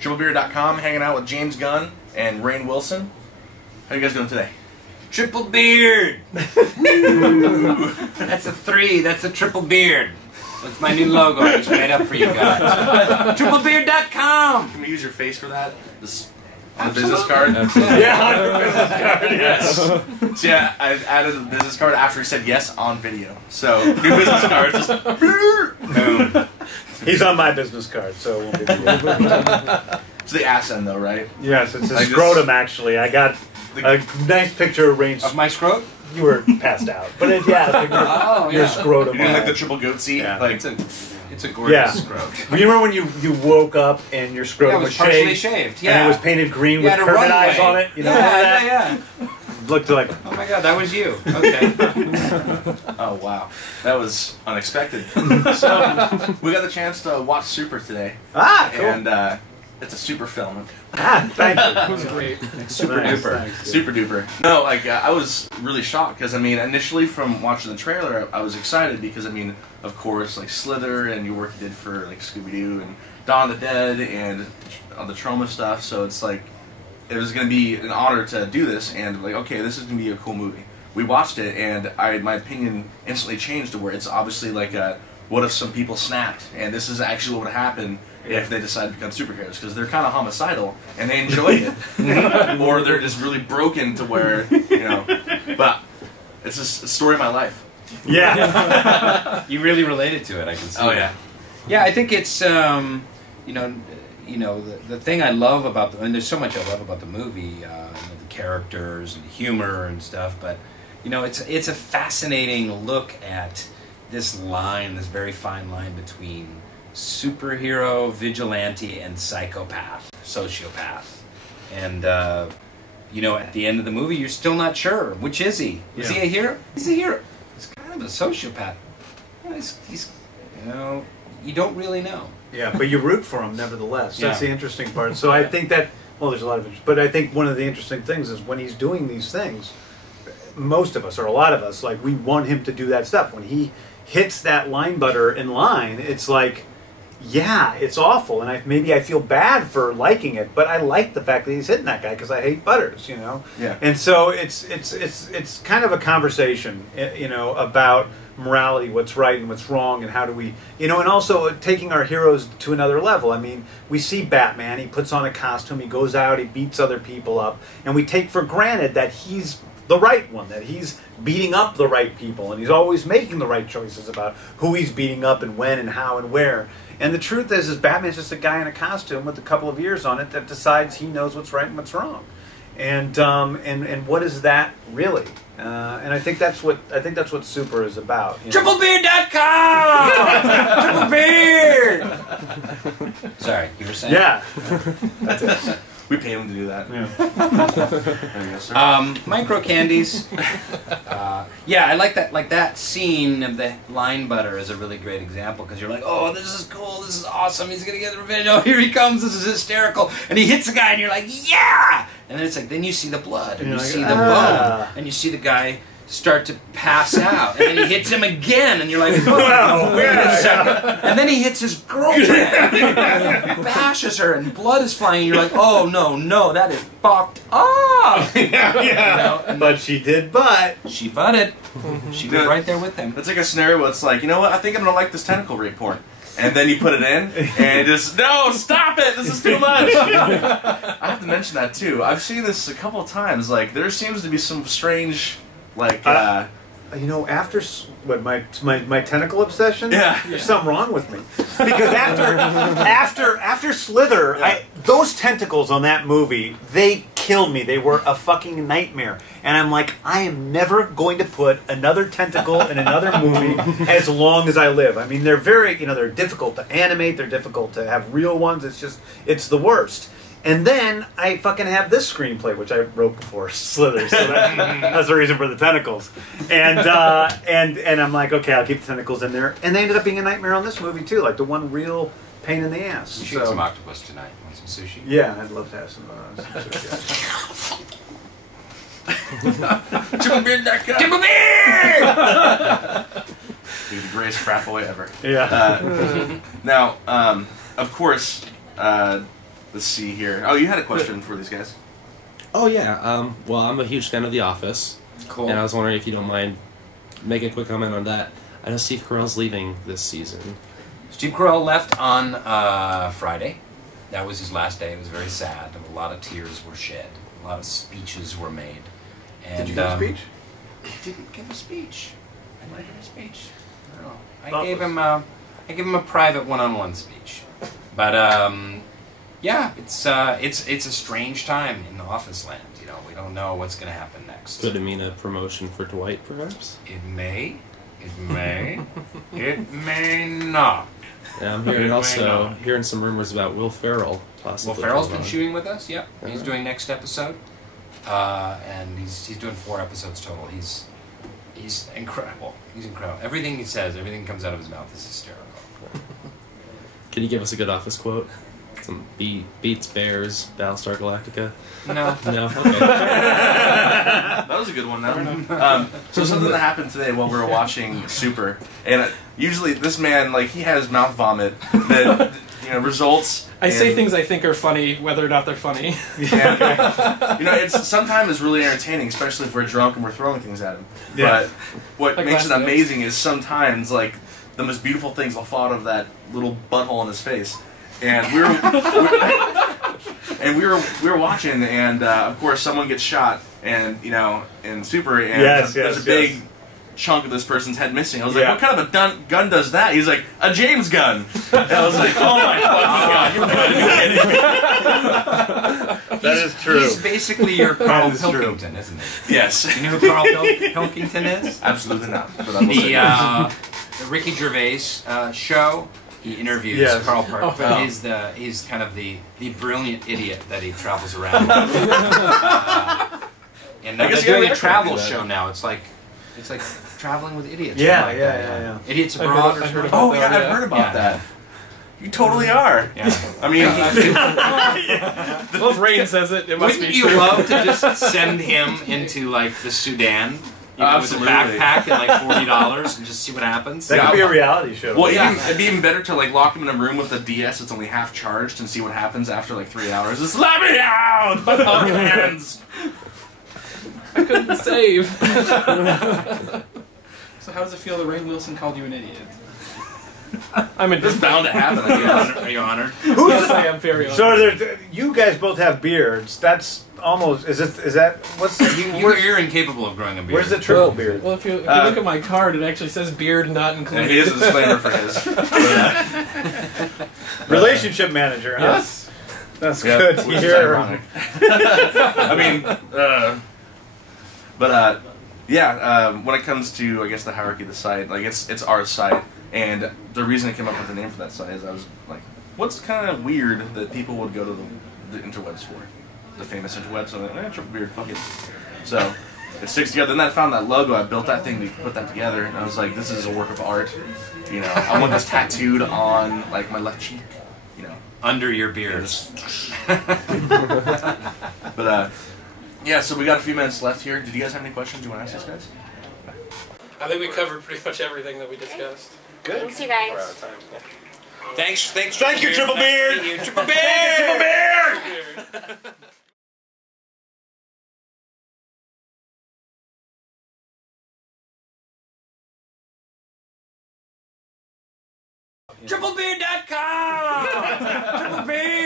TripleBeard.com, hanging out with James Gunn and Rainn Wilson. How you guys doing today? Triple beard! That's a 3, that's a triple beard. That's my new logo I just made up for you guys. TripleBeard.com! Can we use your face for that? This on the business card? Absolutely. Yeah, on the business card, yes. So yeah, I added the business card after he said yes on video. So, new business card, just boom. He's on my business card, so it won't be the It's the ass end though, right? Yes, it's his Like scrotum, actually. I got a nice picture of Rainn's. Of my scrot? You were passed out. But yeah, your scrotum. You doing like the triple goat seat? Yeah. Like, It's a gorgeous scrot. You remember when you woke up and your scrotum was was shaved? And it was painted green with kermit eyes on it? You know that? Yeah. Looked like... Oh my god, that was you. Okay. oh wow, that was unexpected. So, we got the chance to watch Super today. Ah, cool. And it's a super film. Ah, thank you. It was great. Super duper. Thanks. Super duper. No, like I was really shocked because I mean, initially from watching the trailer, I was excited because I mean, of course, like Slither and your work you did for like Scooby Doo and Dawn of the Dead and all the trauma stuff. So it's like it was going to be an honor to do this, and like okay, this is going to be a cool movie. We watched it, and my opinion instantly changed to where it's obviously like a what if some people snapped, and this is actually what would happen if they decide to become superheroes, because they're kind of homicidal and they enjoy it, or they're just really broken to where But it's just a story of my life. Yeah. You really related to it, I can see. Oh yeah. Yeah, I think it's the thing I love about and there's so much I love about the movie, the characters and the humor and stuff, but it's a fascinating look at this very fine line between superhero, vigilante, and psychopath, sociopath. And, at the end of the movie, you're still not sure. Which is he? Is he a hero? He's a hero. He's kind of a sociopath. He's you don't really know. Yeah, but you root for him nevertheless. That's Yeah. the interesting part. So I think that, well, there's a lot of interest, but I think one of the interesting things is when he's doing these things, most of us, or a lot of us, like, we want him to do that stuff. When he hits that line butter in line, it's like, yeah, it's awful, and maybe I feel bad for liking it, but I like the fact that he's hitting that guy because I hate butters, Yeah. And so it's kind of a conversation, about morality, what's right and what's wrong, and how do we, and also taking our heroes to another level. I mean, we see Batman, he puts on a costume, he goes out, he beats other people up, and we take for granted that he's the right one, that he's beating up the right people, and he's always making the right choices about who he's beating up and when and how and where. And the truth is Batman's just a guy in a costume with a couple of ears on it that decides he knows what's right and what's wrong. And what is that really? And I think that's what Super is about. TripleBeard.com! Triple Beard! Sorry, you were saying? Yeah. That's it. We pay him to do that. Yeah. There you go, sir. Micro-Candies. Yeah, I like that. Like that scene of the line butter is a really great example because you're like, oh, this is cool, this is awesome, he's gonna get revenge. Oh, here he comes, this is hysterical, and he hits the guy, and you're like, yeah. And then it's like, then you see the blood, and you see the bone, and you see the guy start to pass out, and then he hits him again, and you're like, oh, wait a second. And then he hits his girlfriend, bashes her, and blood is flying, and you're like, oh, no, that is fucked up. Yeah. But she did butt. She butted. She was right there with him. It's like a scenario where it's like, you know what, I think I'm gonna like this tentacle rape porn. And then you put it in, and just, no, stop it, this is too much. I have to mention that too. I've seen this a couple of times, like, there seems to be some strange, like, after what my tentacle obsession, yeah, there's something wrong with me. Because after Slither, those tentacles on that movie, they killed me. They were a fucking nightmare. And I'm like, I am never going to put another tentacle in another movie as long as I live. I mean, they're very, they're difficult to animate. They're difficult to have real ones. It's the worst. And then I fucking have this screenplay, which I wrote before Slither, so that's the reason for the tentacles. And I'm like, okay, I'll keep the tentacles in there. And they ended up being a nightmare on this movie too, like the one real pain in the ass. You should have some octopus tonight. Want some sushi? Yeah, I'd love to have some sushi. TripleBeard.com. Triple Beard! Dude, the greatest frat boy ever. Yeah. Now, of course, let's see here. Oh, you had a question for these guys. Oh yeah. Well, I'm a huge fan of The Office. Cool. And I was wondering if you don't mind making a quick comment on that. I know Steve Carell's leaving this season. Steve Carell left on Friday. That was his last day. It was very sad. A lot of tears were shed. A lot of speeches were made. And, Did you give a speech? I didn't give a speech. I didn't give a speech. No. I Thoughtless. gave him a private one-on-one speech. But yeah, it's a strange time in the Office land. You know, we don't know what's going to happen next. Could it mean a promotion for Dwight, perhaps? It may. It may. It may not. Yeah, I'm hearing some rumors about Will Ferrell possibly. Will Ferrell's coming been on. shooting with us. Yep, he's Uh-huh. doing next episode, and he's doing 4 episodes total. He's incredible. He's incredible. Everything he says, everything comes out of his mouth is hysterical. Can you give us a good Office quote? Some Beats Bears, Battlestar Galactica. No. No. Okay. That was a good one, though. So something that happened today while we were watching Super, and usually this man, like, he has mouth vomit that, you know, results. I say things I think are funny, whether or not they're funny. Yeah, you know, it's sometimes really entertaining, especially if we're drunk and we're throwing things at him. Yeah. But what Like makes it last night. amazing is sometimes, like, the most beautiful things will fall out of that little butthole in his face. And we were watching, and of course someone gets shot, and you know, in Super, and there's a big chunk of this person's head missing. I was like, what kind of a gun does that? He's like, a James gun. And I was like, oh my god, you're kidding. That is true. He's basically your Carl is true. Pilkington, isn't he? Yes. You know who Carl Pilkington is? Absolutely not. But I will say The Ricky Gervais show. He interviews Yes. Carl Park. Oh. He's kind of the brilliant idiot that he travels around with. And I guess they're doing you a travel do that. show now. It's like traveling with idiots. Yeah, something like yeah, that, yeah. Idiots I heard- abroad. I or heard something. about Oh that, yeah, I've yeah. heard about Yeah. that. You totally are. Yeah. I mean, Well, if Rainn says it, it must Wouldn't be you true. love to just send him into like the Sudan, you know, with a Absolutely. backpack and like $40 and just see what happens? That could be a reality show. well, Yeah. it'd be even better to like lock him in a room with a DS that's only half charged and see what happens after like 3 hours. Just let me out, my fucking hands. I couldn't save. So how does it feel that Rainn Wilson called you an idiot? I'm It's indifferent. bound to happen. I guess. Are you honored? Yes, I am very So honored. you guys both have beards. That's almost. Is that what's You're incapable of growing a beard. where's the triple beard? Well, if you look at my card, it actually says beard not Yeah, included. he has a disclaimer for his. Relationship manager, huh? Yes. That's Yeah, good. which is Here. ironic. I mean, when it comes to, I guess, the hierarchy of the site, like it's our site, and the reason I came up with the name for that site is I was like, what's kind of weird that people would go to the interwebs for, the famous interwebs? So I'm like, triple beard, fuck it. So it sticks together. Then I found that logo. I built that thing to put that together, and I was like, this is a work of art. You know, I want this tattooed on like my left cheek. You know. Under your beard. But yeah, so we got a few minutes left here. Did you guys have any questions you want to ask these guys? I think we covered pretty much everything that we discussed. Good. Thanks, you guys. We're out of time. Thanks. Thank you, Triple Beard. Thank you, Triple Beard. TripleBeard.com. Triple Beard.